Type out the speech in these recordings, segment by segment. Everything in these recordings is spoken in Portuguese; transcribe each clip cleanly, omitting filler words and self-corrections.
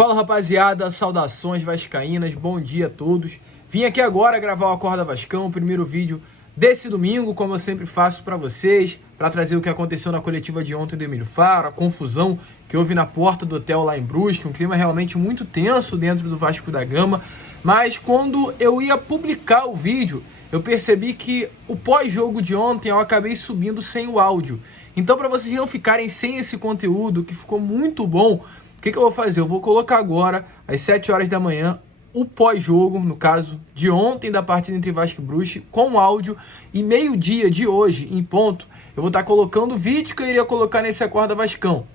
Fala rapaziada, saudações vascaínas, bom dia a todos. Vim aqui agora gravar o Acorda Vascão, o primeiro vídeo desse domingo, como eu sempre faço para vocês, para trazer o que aconteceu na coletiva de ontem do Emílio Faro, a confusão que houve na porta do hotel lá em Brusque, um clima realmente muito tenso dentro do Vasco da Gama. Mas quando eu ia publicar o vídeo, eu percebi que o pós-jogo de ontem eu acabei subindo sem o áudio. Então, para vocês não ficarem sem esse conteúdo, que ficou muito bom, o que eu vou fazer? Eu vou colocar agora, às 7 horas da manhã, o pós-jogo, no caso de ontem, da partida entre Vasco e Brusque, com áudio, e meio-dia de hoje, em ponto, eu vou estar colocando o vídeo que eu iria colocar nesse Acorda Vascão.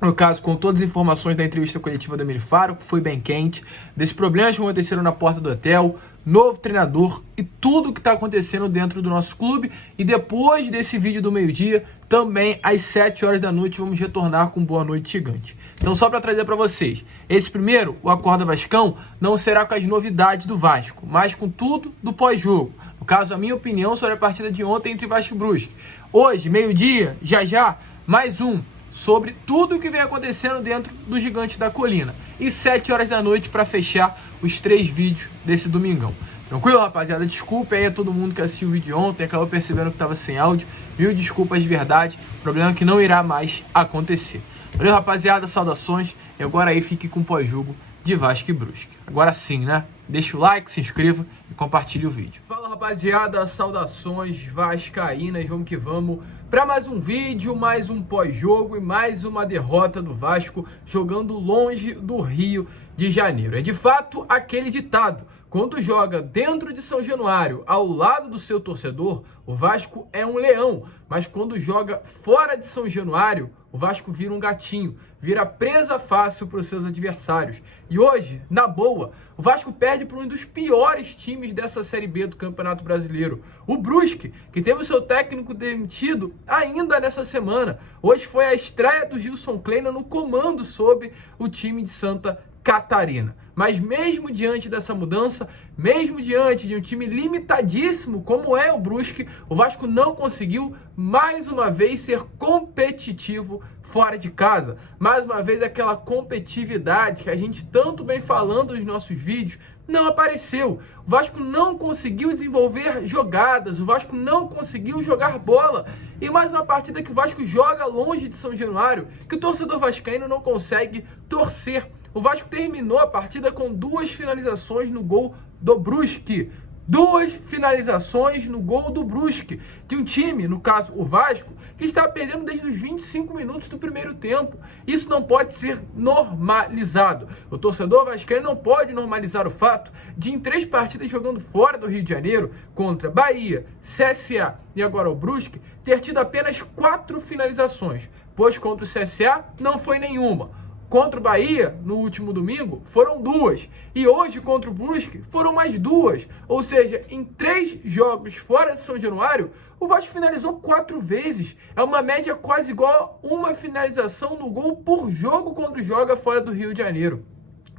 No caso, com todas as informações da entrevista coletiva do Emílio Faro, que foi bem quente, desses problemas que aconteceram na porta do hotel, novo treinador e tudo que está acontecendo dentro do nosso clube. E depois desse vídeo do meio-dia, também às 7 horas da noite, vamos retornar com Boa Noite Gigante. Então, só para trazer para vocês, esse primeiro, o Acorda Vascão, não será com as novidades do Vasco, mas com tudo do pós-jogo. No caso, a minha opinião sobre a partida de ontem entre Vasco e Brusque. Hoje, meio-dia, já, mais um sobre tudo o que vem acontecendo dentro do Gigante da Colina. E 7 horas da noite para fechar os 3 vídeos desse domingão. Tranquilo, rapaziada? Desculpa aí a todo mundo que assistiu o vídeo ontem, acabou percebendo que estava sem áudio. Mil desculpas de verdade, problema que não irá mais acontecer. Valeu, rapaziada, saudações. E agora aí fique com o pós-jogo de Vasco e Brusque. Agora sim, né? Deixa o like, se inscreva e compartilhe o vídeo. Fala, rapaziada, saudações vascaínas, vamos que vamos para mais um vídeo, mais um pós-jogo e mais uma derrota do Vasco jogando longe do Rio de Janeiro. É de fato aquele ditado: quando joga dentro de São Januário, ao lado do seu torcedor, o Vasco é um leão. Mas quando joga fora de São Januário, o Vasco vira um gatinho, vira presa fácil para os seus adversários. E hoje, na boa, o Vasco perde para um dos piores times dessa Série B do Campeonato Brasileiro, o Brusque, que teve o seu técnico demitido ainda nessa semana. Hoje foi a estreia do Gilson Kleina no comando sobre o time de Santa Catarina. Mas mesmo diante dessa mudança, mesmo diante de um time limitadíssimo como é o Brusque, o Vasco não conseguiu mais uma vez ser competitivo fora de casa. Mais uma vez aquela competitividade que a gente tanto vem falando nos nossos vídeos não apareceu. O Vasco não conseguiu desenvolver jogadas, o Vasco não conseguiu jogar bola. E mais uma partida que o Vasco joga longe de São Januário, que o torcedor vascaíno não consegue torcer. O Vasco terminou a partida com 2 finalizações no gol do Brusque. 2 finalizações no gol do Brusque, de um time, no caso o Vasco, que está perdendo desde os 25 minutos do primeiro tempo. Isso não pode ser normalizado. O torcedor vascaíno não pode normalizar o fato de, em 3 partidas jogando fora do Rio de Janeiro, contra Bahia, CSA e agora o Brusque, ter tido apenas 4 finalizações, pois contra o CSA não foi nenhuma. Contra o Bahia, no último domingo, foram 2. E hoje, contra o Brusque, foram mais 2. Ou seja, em 3 jogos fora de São Januário, o Vasco finalizou 4 vezes. É uma média quase igual a uma finalização no gol por jogo quando joga fora do Rio de Janeiro.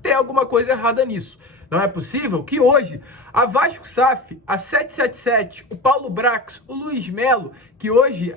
Tem alguma coisa errada nisso. Não é possível que hoje a Vasco SAF, a 777, o Paulo Brax, o Luiz Melo, que hoje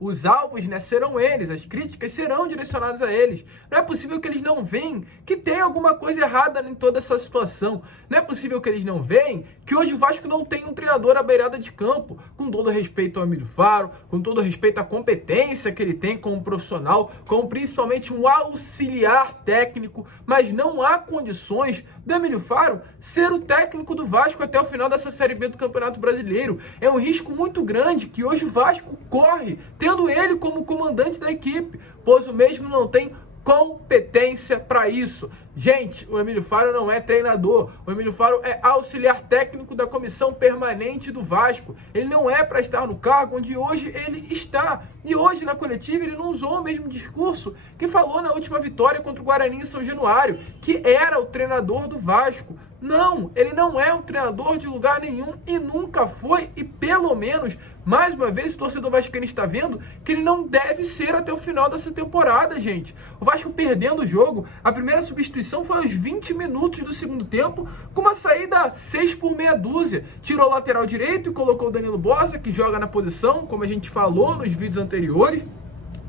os alvos, né, serão eles, as críticas serão direcionadas a eles. Não é possível que eles não veem que tem alguma coisa errada em toda essa situação. Não é possível que eles não veem que hoje o Vasco não tem um treinador à beirada de campo, com todo respeito ao Emílio Faro, com todo respeito à competência que ele tem como profissional, como principalmente um auxiliar técnico, mas não há condições do Emílio Faro ser o técnico do Vasco até o final dessa Série B do Campeonato Brasileiro. É um risco muito grande que hoje o Vasco corre, tendo ele como comandante da equipe, pois o mesmo não tem competência para isso. Gente, o Emílio Faro não é treinador. O Emílio Faro é auxiliar técnico da comissão permanente do Vasco. Ele não é para estar no cargo onde hoje ele está. E hoje, na coletiva, ele não usou o mesmo discurso que falou na última vitória contra o Guarani em São Januário, que era o treinador do Vasco. Não, ele não é um treinador de lugar nenhum e nunca foi, e pelo menos, mais uma vez, o torcedor vascaíno está vendo que ele não deve ser até o final dessa temporada, gente. O Vasco perdendo o jogo, a primeira substituição foi aos 20 minutos do segundo tempo, com uma saída 6 por meia dúzia. Tirou o lateral direito e colocou o Danilo Bossa, que joga na posição, como a gente falou nos vídeos anteriores.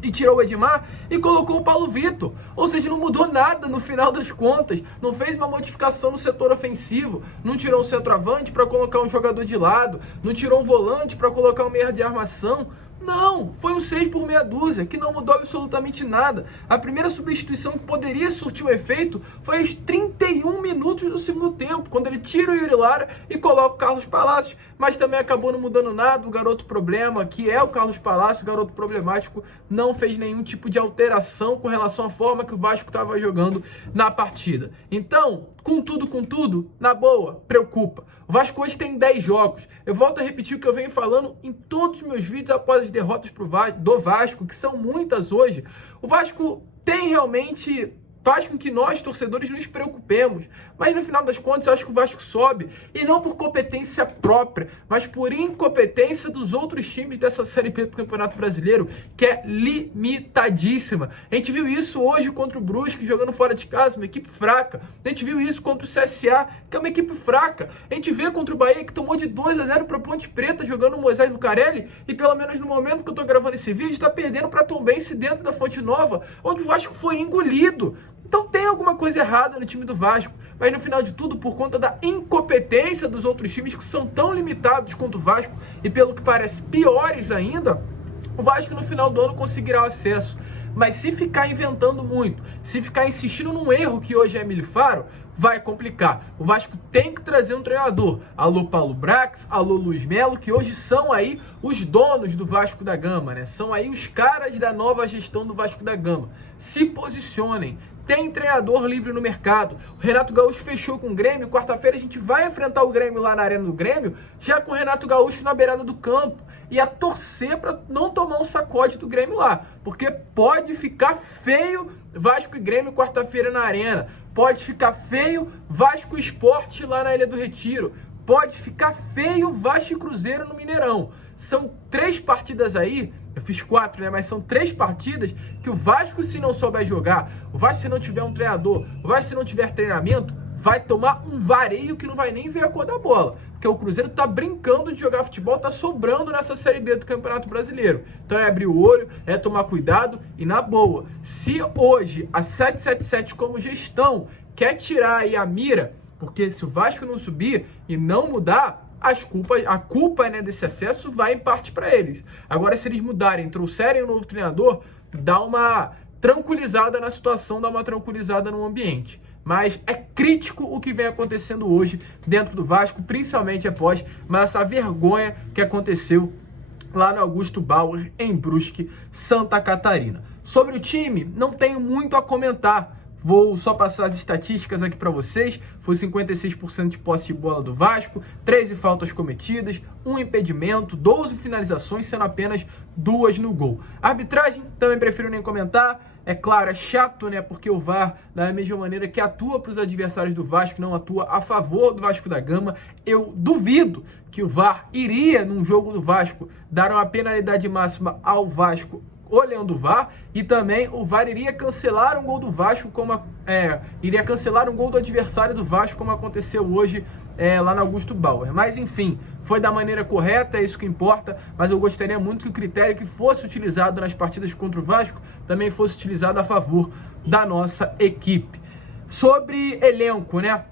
e tirou o Edmar e colocou o Paulo Vitor. Ou seja, não mudou nada no final das contas, não fez uma modificação no setor ofensivo, não tirou o centroavante para colocar um jogador de lado, não tirou um volante para colocar um meia de armação. Não, foi um 6 por meia dúzia, que não mudou absolutamente nada. A primeira substituição que poderia surtir o efeito foi aos 31 minutos do segundo tempo, quando ele tira o Yuri Lara e coloca o Carlos Palacios, mas também acabou não mudando nada. O garoto problema, que é o Carlos Palacios, garoto problemático, não fez nenhum tipo de alteração com relação à forma que o Vasco estava jogando na partida. Então, com tudo, na boa, preocupa. O Vasco hoje tem 10 jogos. Eu volto a repetir o que eu venho falando em todos os meus vídeos após as derrotas do Vasco, que são muitas hoje. O Vasco tem realmente... faz com que nós, torcedores, nos preocupemos. Mas no final das contas, eu acho que o Vasco sobe. E não por competência própria, mas por incompetência dos outros times dessa Série B do Campeonato Brasileiro, que é limitadíssima. A gente viu isso hoje contra o Brusque, jogando fora de casa, uma equipe fraca. A gente viu isso contra o CSA, que é uma equipe fraca. A gente vê contra o Bahia, que tomou de 2-0 para Ponte Preta, jogando o Moisés Lucarelli. E pelo menos no momento que eu estou gravando esse vídeo, está perdendo para Tombense dentro da Fonte Nova, onde o Vasco foi engolido. Então tem alguma coisa errada no time do Vasco, mas no final de tudo, por conta da incompetência dos outros times que são tão limitados quanto o Vasco e pelo que parece piores ainda, o Vasco no final do ano conseguirá o acesso. Mas se ficar inventando muito, se ficar insistindo num erro que hoje é Emílio Faro, vai complicar. O Vasco tem que trazer um treinador. Alô Paulo Brax, alô Luiz Melo, que hoje são aí os donos do Vasco da Gama, né? São aí os caras da nova gestão do Vasco da Gama. Se posicionem. Tem treinador livre no mercado. O Renato Gaúcho fechou com o Grêmio. Quarta-feira a gente vai enfrentar o Grêmio lá na Arena do Grêmio, já com o Renato Gaúcho na beirada do campo. E a torcer para não tomar um sacode do Grêmio lá. Porque pode ficar feio Vasco e Grêmio quarta-feira na Arena. Pode ficar feio Vasco Sport lá na Ilha do Retiro. Pode ficar feio Vasco e Cruzeiro no Mineirão. São 3 partidas aí, eu fiz 4, né? Mas são 3 partidas que o Vasco, se não souber jogar, o Vasco, se não tiver um treinador, o Vasco, se não tiver treinamento, vai tomar um vareio que não vai nem ver a cor da bola. Porque o Cruzeiro tá brincando de jogar futebol, tá sobrando nessa Série B do Campeonato Brasileiro. Então é abrir o olho, é tomar cuidado e na boa. Se hoje a 777 como gestão quer tirar aí a mira, porque se o Vasco não subir e não mudar, a culpa, né, desse acesso vai em parte para eles. Agora, se eles mudarem, trouxerem um novo treinador, dá uma tranquilizada na situação, dá uma tranquilizada no ambiente. Mas é crítico o que vem acontecendo hoje dentro do Vasco, principalmente após essa vergonha que aconteceu lá no Augusto Bauer, em Brusque, Santa Catarina. Sobre o time, não tenho muito a comentar. Vou só passar as estatísticas aqui para vocês. Foi 56% de posse de bola do Vasco, 13 faltas cometidas, 1 impedimento, 12 finalizações, sendo apenas 2 no gol. A arbitragem, também prefiro nem comentar. É claro, é chato, né? Porque o VAR, da mesma maneira que atua para os adversários do Vasco, não atua a favor do Vasco da Gama. Eu duvido que o VAR iria, num jogo do Vasco, dar uma penalidade máxima ao Vasco olhando o VAR, e também o VAR iria cancelar um gol do Vasco, iria cancelar um gol do adversário do Vasco, como aconteceu hoje lá no Augusto Bauer. Mas enfim, foi da maneira correta, é isso que importa, mas eu gostaria muito que o critério que fosse utilizado nas partidas contra o Vasco também fosse utilizado a favor da nossa equipe. Sobre elenco, né?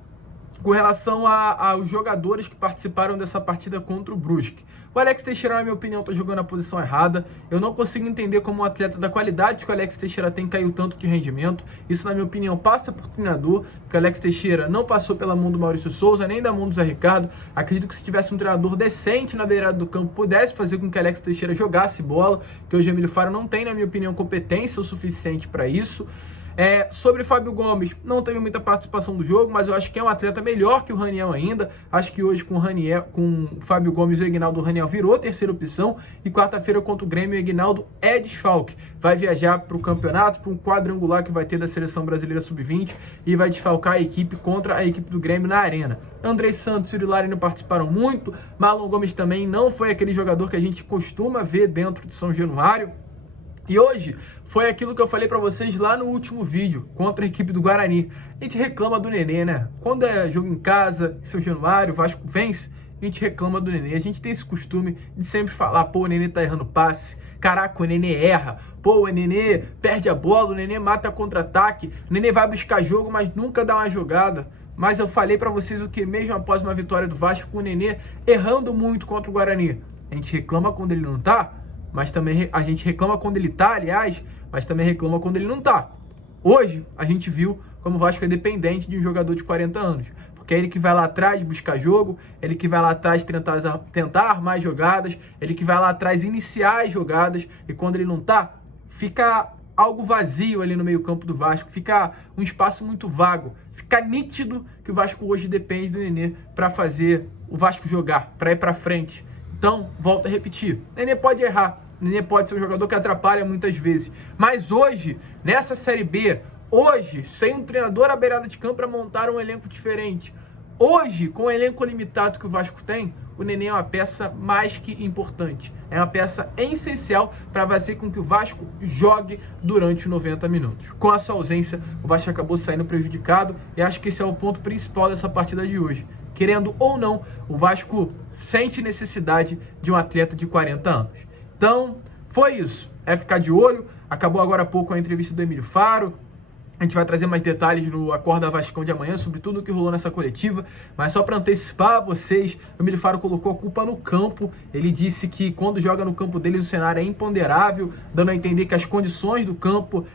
Com relação aos jogadores que participaram dessa partida contra o Brusque. O Alex Teixeira, na minha opinião, está jogando na posição errada. Eu não consigo entender como um atleta da qualidade que o Alex Teixeira tem caiu tanto de rendimento. Isso, na minha opinião, passa por treinador, porque o Alex Teixeira não passou pela mão do Maurício Souza, nem da mão do Zé Ricardo. Acredito que se tivesse um treinador decente na beirada do campo, pudesse fazer com que o Alex Teixeira jogasse bola, que hoje o Emílio Faro não tem, na minha opinião, competência o suficiente para isso. Sobre Fábio Gomes, não teve muita participação do jogo, mas eu acho que é um atleta melhor que o Raniel ainda. Acho que hoje com o Fábio Gomes e o Aguinaldo, o Raniel virou a terceira opção. E quarta-feira contra o Grêmio, o Aguinaldo é desfalque. Vai viajar para o campeonato, para um quadrangular que vai ter da Seleção Brasileira Sub-20 e vai desfalcar a equipe contra a equipe do Grêmio na Arena. Andrei Santos e o Lari não participaram muito. Marlon Gomes também não foi aquele jogador que a gente costuma ver dentro de São Januário. E hoje foi aquilo que eu falei pra vocês lá no último vídeo, contra a equipe do Guarani. A gente reclama do Nenê, né? Quando é jogo em casa, São Januário, Vasco vence, a gente reclama do Nenê. A gente tem esse costume de sempre falar, pô, o Nenê tá errando passe, caraca, o Nenê erra, Pô, o Nenê perde a bola, o Nenê mata contra-ataque, o Nenê vai buscar jogo, mas nunca dá uma jogada. Mas eu falei pra vocês o que mesmo após uma vitória do Vasco com o Nenê errando muito contra o Guarani. A gente reclama quando ele não tá, mas também a gente reclama quando ele tá, aliás, mas também reclama quando ele não tá. Hoje, a gente viu como o Vasco é dependente de um jogador de 40 anos. Porque é ele que vai lá atrás buscar jogo, ele que vai lá atrás tentar armar jogadas, ele que vai lá atrás iniciar as jogadas, e quando ele não tá, fica algo vazio ali no meio campo do Vasco, fica um espaço muito vago, fica nítido que o Vasco hoje depende do Nenê para fazer o Vasco jogar, para ir para frente. Então, volto a repetir, o Nenê pode errar, o Nenê pode ser um jogador que atrapalha muitas vezes, mas hoje, nessa Série B, hoje, sem um treinador à beirada de campo para montar um elenco diferente, hoje, com o elenco limitado que o Vasco tem, o Nenê é uma peça mais que importante. É uma peça essencial para fazer com que o Vasco jogue durante os 90 minutos. Com a sua ausência, o Vasco acabou saindo prejudicado e acho que esse é o ponto principal dessa partida de hoje. Querendo ou não, o Vasco sente necessidade de um atleta de 40 anos. Então, foi isso. É ficar de olho. Acabou agora há pouco a entrevista do Emílio Faro. A gente vai trazer mais detalhes no Acorda Vascão de amanhã sobre tudo o que rolou nessa coletiva, mas só para antecipar a vocês, o Emílio Faro colocou a culpa no campo. Ele disse que quando joga no campo deles o cenário é imponderável, dando a entender que as condições do campo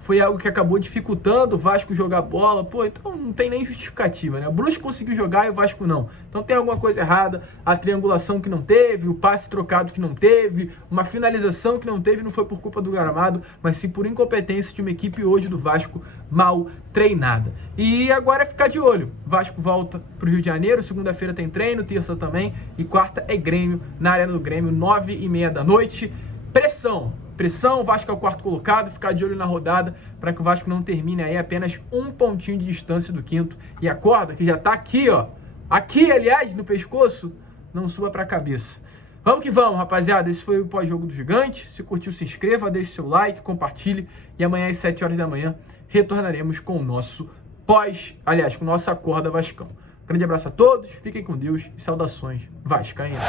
foi algo que acabou dificultando o Vasco jogar bola. Pô, então não tem nem justificativa, né? O Brusque conseguiu jogar e o Vasco não. Então tem alguma coisa errada, a triangulação que não teve, o passe trocado que não teve, uma finalização que não teve, não foi por culpa do gramado, mas sim por incompetência de uma equipe hoje do Vasco mal treinada. E agora é ficar de olho. O Vasco volta pro Rio de Janeiro, segunda-feira tem treino, terça também, e quarta é Grêmio, na Arena do Grêmio, 9h30 da noite. Pressão, o Vasco é o quarto colocado, ficar de olho na rodada para que o Vasco não termine aí apenas um pontinho de distância do quinto. E a corda, que já tá aqui, ó, aqui, aliás, no pescoço, não suba para a cabeça. Vamos que vamos, rapaziada. Esse foi o pós-jogo do Gigante. Se curtiu, se inscreva, deixe seu like, compartilhe. E amanhã às 7 horas da manhã retornaremos com o nosso com o nosso Acorda Vascão. Grande abraço a todos, fiquem com Deus e saudações vascaínas.